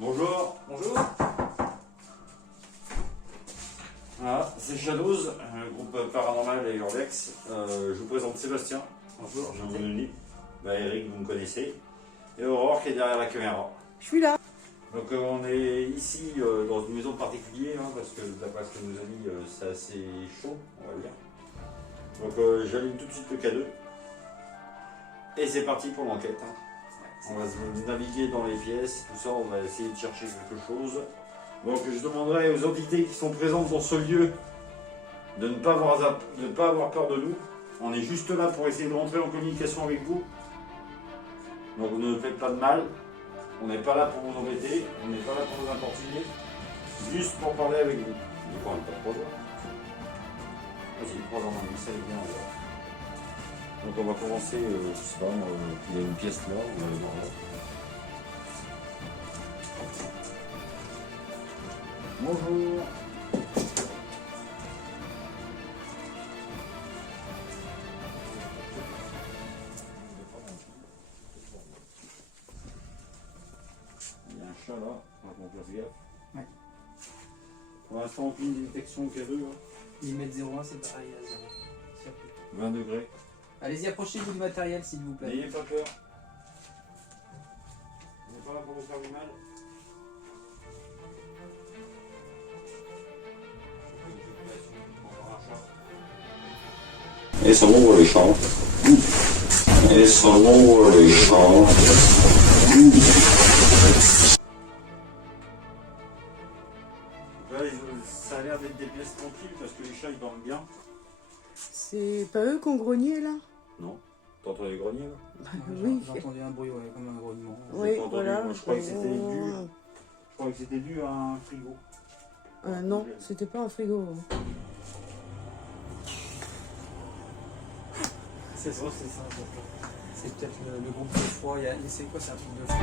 Bonjour. Bonjour. Voilà, c'est Shadows, groupe paranormal et urbex. Je vous présente Sébastien. Bonjour. Jean-Denis. Eric, vous me connaissez. Et Aurore qui est derrière la caméra. Je suis là. Donc on est ici dans une maison particulière, parce que d'après ce que nous a dit, c'est assez chaud, on va dire. Donc j'allume tout de suite le K2. Et c'est parti pour l'enquête. On va se naviguer dans les pièces, tout ça, on va essayer de chercher quelque chose. Donc je demanderai aux entités qui sont présentes dans ce lieu de ne pas avoir peur de nous. On est juste là pour essayer de rentrer en communication avec vous. Donc ne nous faites pas de mal. On n'est pas là pour vous embêter, on n'est pas là pour vous importuner. Juste pour parler avec vous. Je prends pas de projet. Vas-y, prends en main, ça est bien. Donc on va commencer, je sais pas, il y a une pièce là, on va aller voir là. Bonjour. Il y a un chat là, on va faire gaffe. Ouais. Pour l'instant on fait une détection au K2 là. Millimètre 01, c'est pareil à 0. Circuit. 20 degrés. Allez-y, approchez-vous du matériel s'il vous plaît. N'ayez pas peur. On n'est pas là pour vous faire du mal. Et ça ouvre les champs. Et ça ouvre les champs. Là, ça a l'air d'être des pièces tranquilles parce que les chats ils dorment bien. C'est pas eux qui ont grogné là? Non. T'entends les grogner là? Bah, Ouais, oui. j'ai entendu un bruit, ouais, comme un grognement. Oui, J'ai pas entendu, voilà. moi, je croyais que c'était dû à un frigo. Non, c'était pas un frigo. C'est ça, c'est ça. C'est peut-être le groupe de froid. C'est quoi, c'est un truc de froid?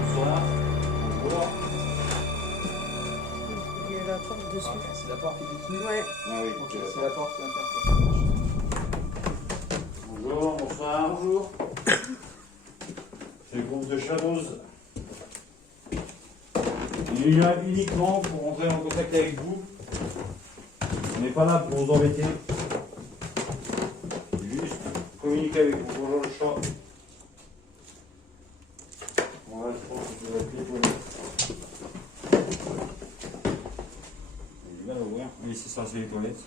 Bonsoir. Bonjour. Il y a la porte dessus. Ah, c'est la porte qui est dessus. Ouais. Ah oui, Ok, ok. c'est la porte qui est Bonjour, bonsoir. Bonjour. C'est le groupe de Shadows. Il est là uniquement pour entrer en contact avec vous. On n'est pas là pour vous embêter. Juste communiquer avec vous. Bonjour le chat. On va le prendre, je vais appeler pour il va l'ouvrir. Oui, c'est ça, c'est les toilettes.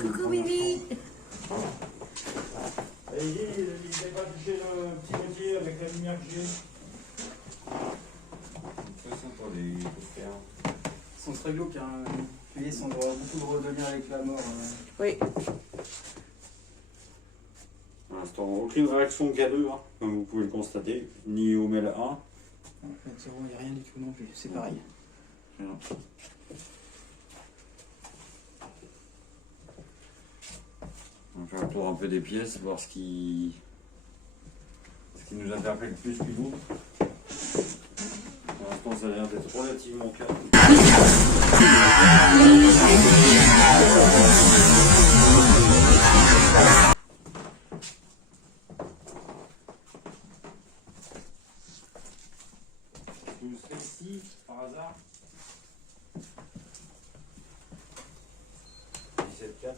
Coucou Mimi. Allez-y, n'hésitez pas à toucher le petit métier avec la lumière que j'ai. De toute façon, pour les posters. Ils sont très glauques, hein. Les sont beaucoup de liens avec la mort. Oui. Pour l'instant, aucune réaction K2, hein, comme vous pouvez le constater, ni au mail 1. Il n'y a rien du tout non plus, c'est pareil. Rien. On va faire le tour un peu des pièces, voir ce qui nous interpelle plus que nous. Pour l'instant, ça a l'air d'être relativement calme. Vous serez ici, par hasard 17-4.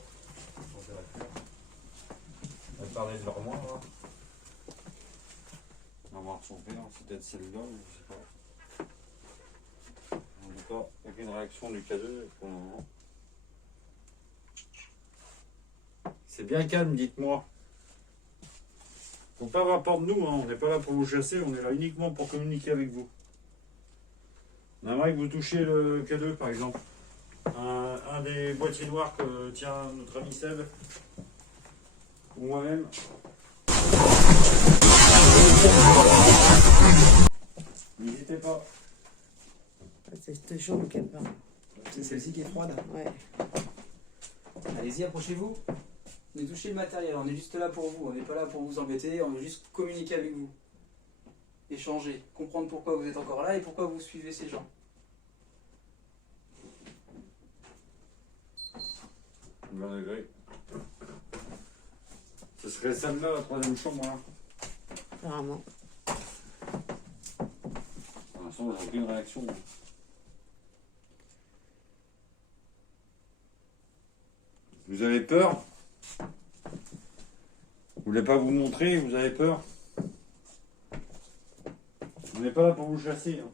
On va parler de l'armoire là. L'armoire de son père, c'est peut-être celle-là, je sais pas. En tout cas, aucune réaction du K2 pour le moment. C'est bien calme, dites-moi. Faut pas avoir peur de nous, hein. On n'est pas là pour vous chasser, on est là uniquement pour communiquer avec vous. On aimerait que vous touchiez le K2 par exemple. Un des boîtiers noirs que tient notre ami Seb. Ou moi-même. N'hésitez pas. C'est cette chambre qui a pas. C'est celle-ci qui est froide. Ouais. Allez-y, approchez-vous. Ne touchez le matériel, on est juste là pour vous. On n'est pas là pour vous embêter, on veut juste communiquer avec vous. Échanger, comprendre pourquoi vous êtes encore là et pourquoi vous suivez ces gens. 20 degrés. Ce serait celle-là, la troisième chambre, là. Apparemment. Pour l'instant, j'ai aucune réaction. Vous avez peur? Vous voulez pas vous montrer? Vous avez peur? On n'est pas là pour vous chasser. Hein.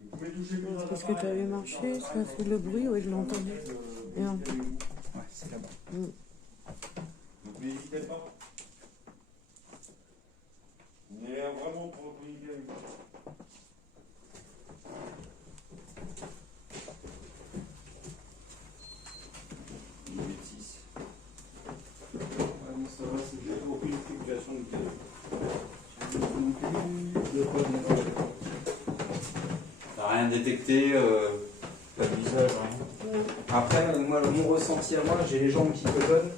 Vous pouvez toucher le Parce que tu avais marché, ça a fait le bruit, oui, je l'ai entendu. Bien. Ouais, c'est là-bas. Mm. Donc n'hésitez pas. On est là vraiment pour communiquer avec vous. Ouais, bon, ça va, c'est J'ai aucune fluctuation de cadeau. T'as rien détecté, pas de visage, rien. Après, moi, mon ressenti à moi, j'ai les jambes qui cotonnent.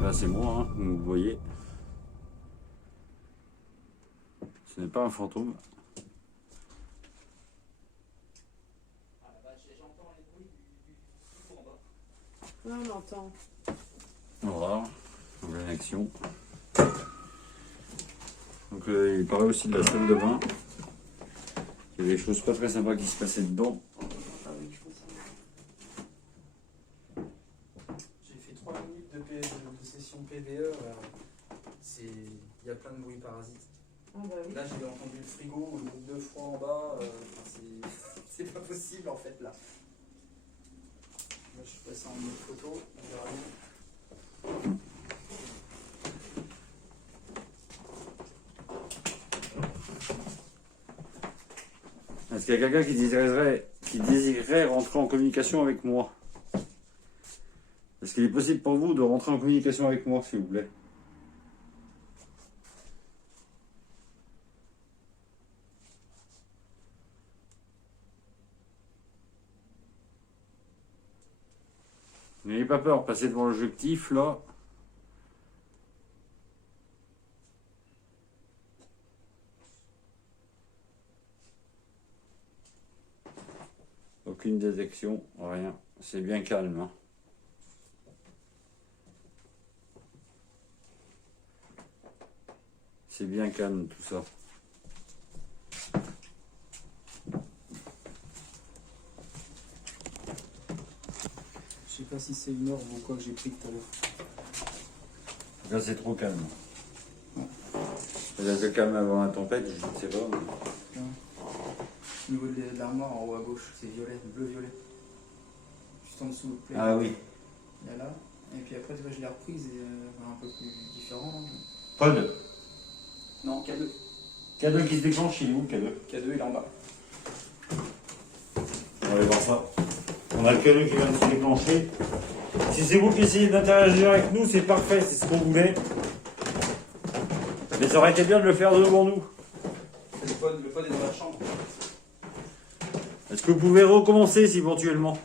Là c'est moi, hein, comme vous voyez. Ce n'est pas un fantôme. Ouais, on l'entend. Voilà, en pleine action. Donc il parlait aussi de la salle de bain. Il y avait des choses pas très sympas qui se passaient dedans. J'ai fait 3 minutes de session PVE. Il y a plein de bruit parasites. Ah bah oui. Là, j'ai entendu le frigo, le groupe de froid en bas. C'est pas possible en fait là. Là, je ferai ça en mode photo. On verra bien. Est-ce qu'il y a quelqu'un qui désirerait rentrer en communication avec moi? Est-ce qu'il est possible pour vous de rentrer en communication avec moi, s'il vous plaît? N'ayez pas peur, passez devant l'objectif là. Aucune détection, rien. C'est bien calme. Hein. C'est bien calme tout ça. Je sais pas si c'est une orbe ou quoi que j'ai pris tout à l'heure. Là c'est trop calme. C'est assez calme avant la tempête, je ne sais pas. Mais... Au niveau de l'armoire en haut à gauche, c'est violet, bleu-violet. Juste en dessous. Ah oui. Il y a là. Et puis après, je l'ai reprise et un peu plus différent. Pod. Non, K2. K2 qui se déclenche, il est où K2? K2, il est en bas. On va aller voir ça. On a le K2 qui vient de se déclencher. Si c'est vous qui essayez d'interagir avec nous, c'est parfait, c'est ce qu'on voulait. Mais ça aurait été bien de le faire devant nous. Le pod est dans la chambre. Est-ce que vous pouvez recommencer si éventuellement?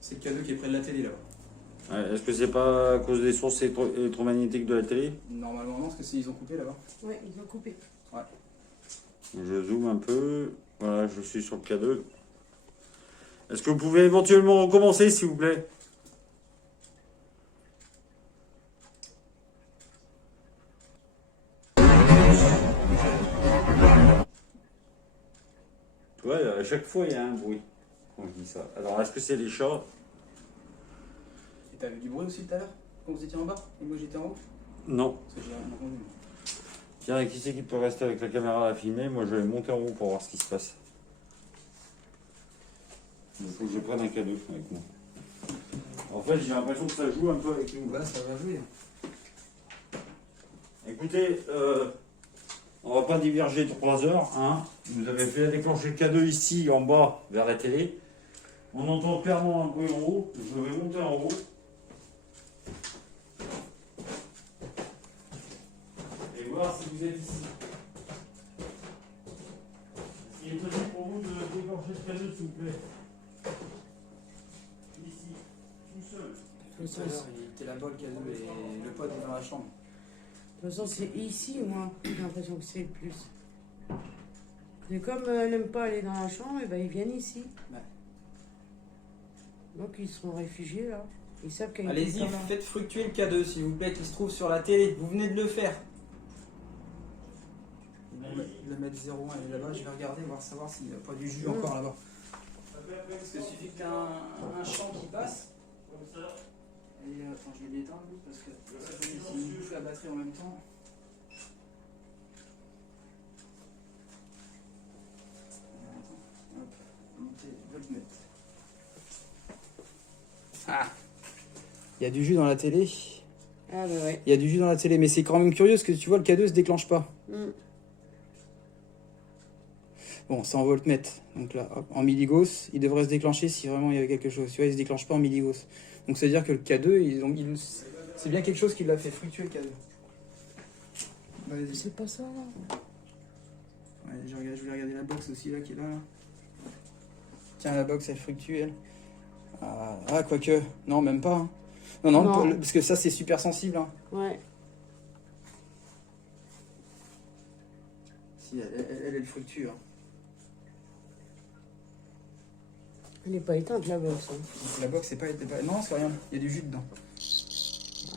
C'est le K2 qui est près de la télé là-bas. Ouais, est-ce que c'est pas à cause des sources électromagnétiques de la télé? Normalement non, parce que ils ont coupé là-bas. Ouais, ils ont coupé. Ouais. Je zoome un peu. Voilà, je suis sur le K2. Est-ce que vous pouvez éventuellement recommencer s'il vous plaît? Ouais, à chaque fois il y a un bruit quand je dis ça. Alors est-ce que c'est les chats? Et t'as vu du bruit aussi tout à l'heure quand vous étiez en bas et moi j'étais en haut? Non. Parce que j'ai rien entendu. Tiens, qui c'est qui peut rester avec la caméra à filmer? Moi je vais monter en haut pour voir ce qui se passe. Il faut que je prenne un cadeau avec moi. En fait, j'ai l'impression que ça joue un peu avec nous. Là, ça va jouer. Écoutez, on va pas diverger 3 heures. Hein. Vous avez fait déclencher le K2 ici en bas vers la télé. On entend clairement un bruit en haut. Je vais monter en haut. Et voir si vous êtes ici. Est-ce qu'il est possible pour vous de déclencher le K2 s'il vous plaît? Ici, tout seul. Tout à l'heure, il était là-bas le K2 et le pod est dans la chambre. De toute façon, c'est ici, moi, j'ai l'impression que c'est le plus. Mais comme elle n'aime pas aller dans la chambre, et ben, ils viennent ici. Ouais. Donc ils seront réfugiés là. Ils savent qu'il y a une Allez-y, personne là. faites fructuer le K2 s'il vous plaît qui se trouve sur la télé. Vous venez de le faire. Le mettre 0,1 il est là-bas, je vais regarder, savoir s'il n'y a pas du jus encore là-bas. Parce qu'il suffit qu'il y ait un champ qui passe. Comme ça. Et attends, je vais l'éteindre parce que si il bouffe la batterie en même temps. Attends, hop, monter, voltmètre. Ah, il y a du jus dans la télé. Ah bah ouais. Il y a du jus dans la télé, mais c'est quand même curieux parce que tu vois, le K2 se déclenche pas. Mm. Bon, c'est en voltmètre. Donc là, hop, en milligauss, il devrait se déclencher si vraiment il y avait quelque chose. Tu vois, il se déclenche pas en milligauss. Donc ça veut dire que le K2, c'est bien quelque chose qui l'a fait fructuer le K2. Vas-y. C'est pas ça là. Ouais, je vais regarder la box aussi là qui est là. Tiens, la box elle fructue elle. Ah, quoique. Non, même pas. Hein. Non, Non. parce que ça c'est super sensible. Hein. Ouais. Si, elle fructue. Hein. Elle n'est pas éteinte la box. Hein. La box c'est pas. Non, c'est rien. Il y a du jus dedans.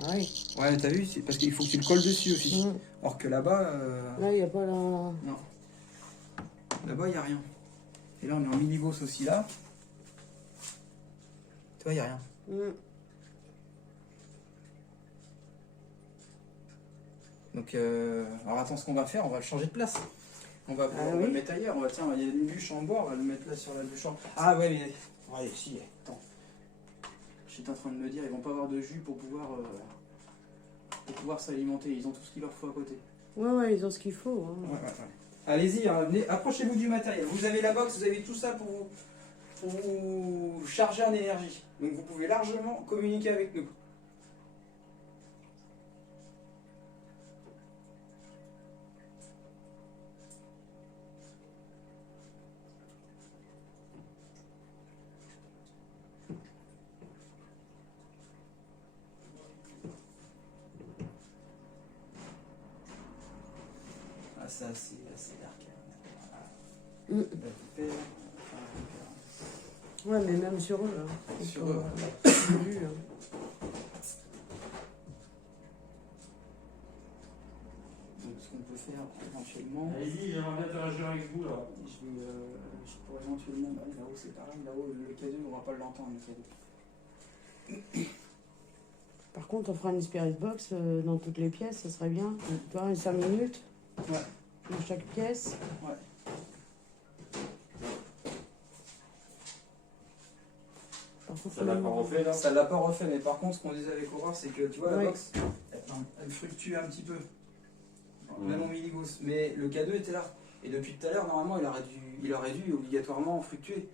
Ah oui. Ouais, t'as vu, c'est parce qu'il faut que tu le colles dessus aussi. Mm. Or que là-bas, Là, il n'y a pas la... non. Là-bas, il n'y a rien. Et là, on est en mini-gosse aussi là. Tu vois, il n'y a rien. Mm. Donc, alors attends, ce qu'on va faire, on va le changer de place. On va, Ah on va oui. le mettre ailleurs. On va, tiens, il y a une bûche en bois, on va le mettre là sur la bûche en... Ah ouais, mais... Ouais, si, attends. J'étais en train de me dire, ils vont pas avoir de jus pour pouvoir s'alimenter. Ils ont tout ce qu'il leur faut à côté. Ouais, ils ont ce qu'il faut. Hein. Ouais. Allez-y, hein, venez, approchez-vous du matériel. Vous avez la box, vous avez tout ça pour vous charger en énergie. Donc vous pouvez largement communiquer avec nous. Ah, ça, c'est dark. Mm. Ouais, mais même sur eux, là. Sur eux. Vu, hein. Donc ce qu'on peut faire éventuellement, Allez-y, j'aimerais bien interagir avec vous là. je pourrais éventuellement, bah, là-haut c'est pareil, là-haut le cadeau on va pas l'entendre le cadeau. Par contre, on fera une spirit box dans toutes les pièces, ça serait bien. Tu vois, 5 minutes Ouais. dans chaque pièce. Ouais. Par contre, Ça l'a pas refait là? Ça l'a pas refait, mais par contre ce qu'on disait avec Aurore c'est que tu vois la Ouais. box, elle fluctue un petit peu. Même en mini-gousse. Mais le K2 était là. Et depuis tout à l'heure, normalement, il aurait dû obligatoirement fluctuer.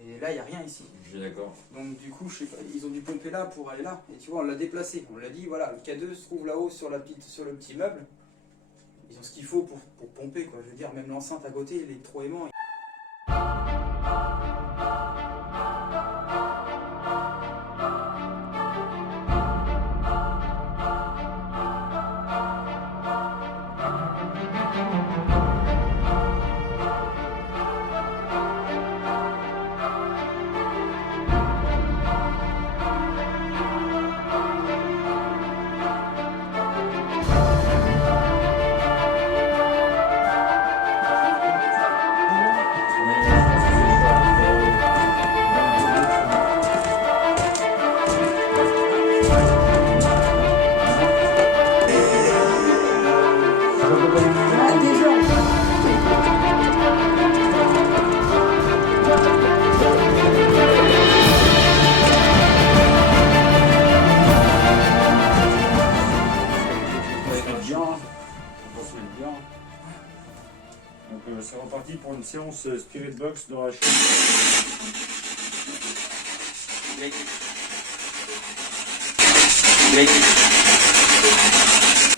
Et là, il n'y a rien ici. Je suis d'accord. Donc du coup, je sais pas, ils ont dû pomper là pour aller là. Et tu vois, on l'a déplacé. On l'a dit, voilà, le K2 se trouve là-haut sur le petit meuble. Ils ont ce qu'il faut pour pomper, quoi. Je veux dire, même l'enceinte à côté, il est trop aimant. Ah, déjà. On va se mettre bien. On va se mettre bien. Donc c'est reparti pour une séance Spirit Box dans la chambre.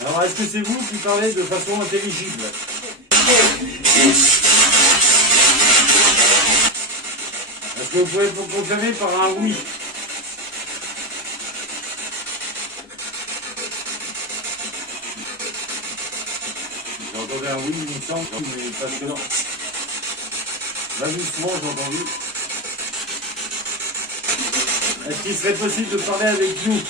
Alors est-ce que c'est vous qui parlez de façon intelligible? Est-ce que vous pouvez vous confirmer par un oui? J'entendais un oui, il me semble, mais parce que non. Là, doucement, j'ai entendu. Est-ce qu'il serait possible de parler avec nous?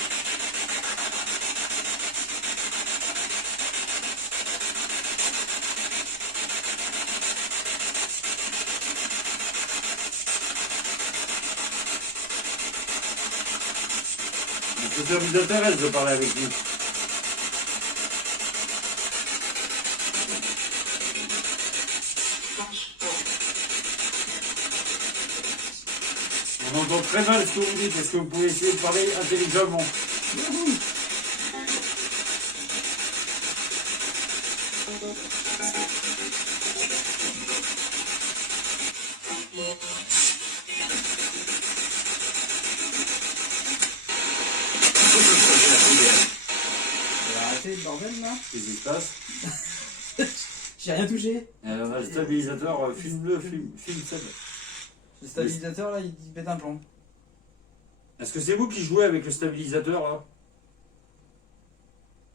Est-ce que ça vous intéresse de parler avec nous? On entend très mal ce que vous dites. Est-ce que vous pouvez essayer de parler intelligemment? Arrêtez le bordel là. Qu'est-ce qui se passe? J'ai rien touché. On a le stabilisateur film bleu, film Seb. Le stabilisateur là, il pète un plomb. Est-ce que c'est vous qui jouez avec le stabilisateur là?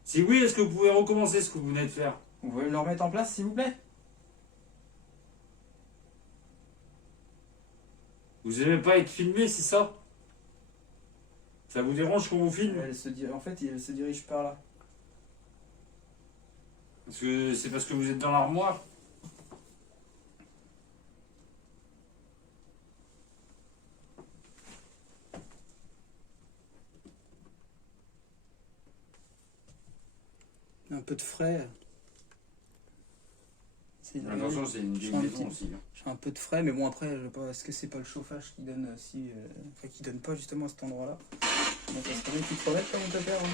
Si oui, est-ce que vous pouvez recommencer ce que vous venez de faire? Vous pouvez me le remettre en place s'il vous plaît? Vous n'aimez pas être filmé, c'est ça? Ça vous dérange qu'on vous filme? En fait, elle se dirige par là. Parce que c'est parce que vous êtes dans l'armoire? Un peu de frais. Attention, c'est une vieille maison aussi. Hein. J'ai un peu de frais, mais bon après, je sais pas, est-ce que c'est pas le chauffage qui donne enfin, qui donne pas justement à cet endroit-là. Donc ça serait bien que tu te remettes comme on peut faire. Hein.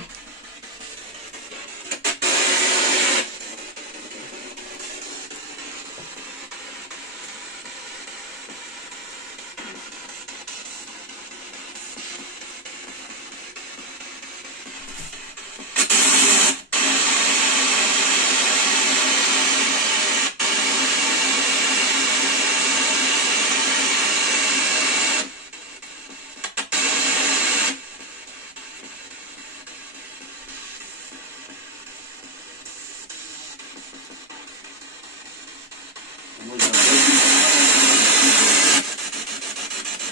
Moi,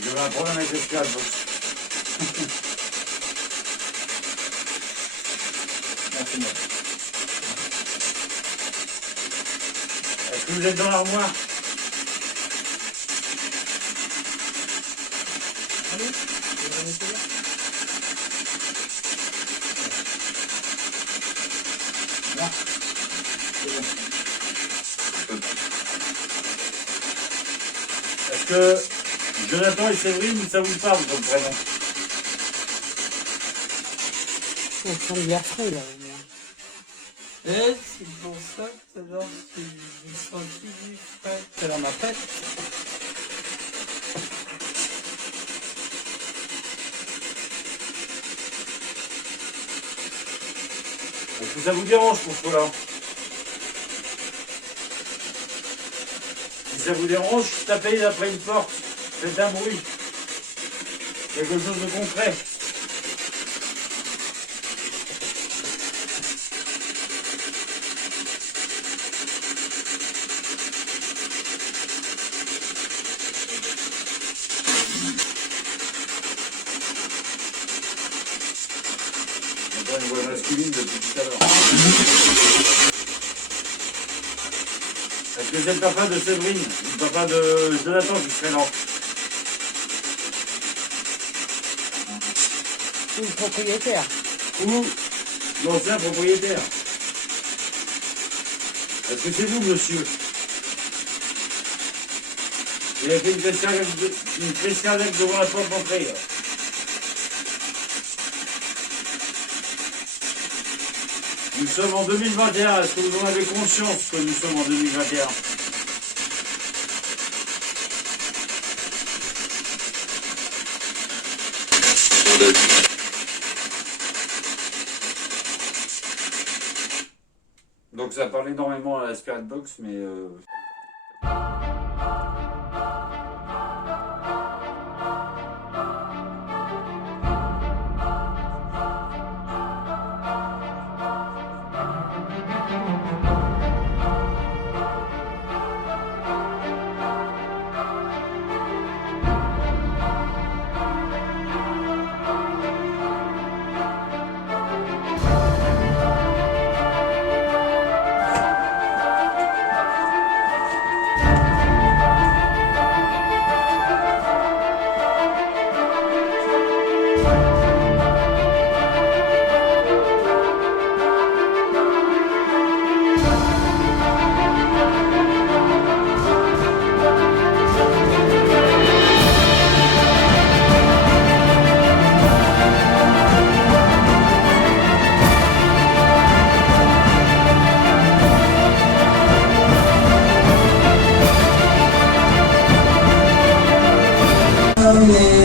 j'avais un problème avec l'escalade. Ah, c'est bon. Est-ce que vous êtes dans l'armoire? Allez, vous allez essayer. Là, c'est bon. Est-ce que Jonathan et Séverine, ça vous parle comme prénom? On sent bien frais là. au moins. Et c'est pour ça que alors j'ai senti du frais. C'est dans ma tête. Est-ce que ça vous dérange pour cela? Si ça vous dérange, tapez après une porte. Faites un bruit. Quelque chose de concret. J'entends une voix masculine depuis tout à l'heure. Est-ce que c'est le papa de Séverine, le papa de Jonathan qui serait là? Ou le propriétaire. Ou l'ancien propriétaire? Est-ce que c'est vous, monsieur? Il a fait une crise cardiaque devant la porte d'entrée. Là. Nous sommes en 2021. Est-ce que vous en avez conscience que nous sommes en 2021? Donc ça parle énormément à la Spirit Box, mais... Amen.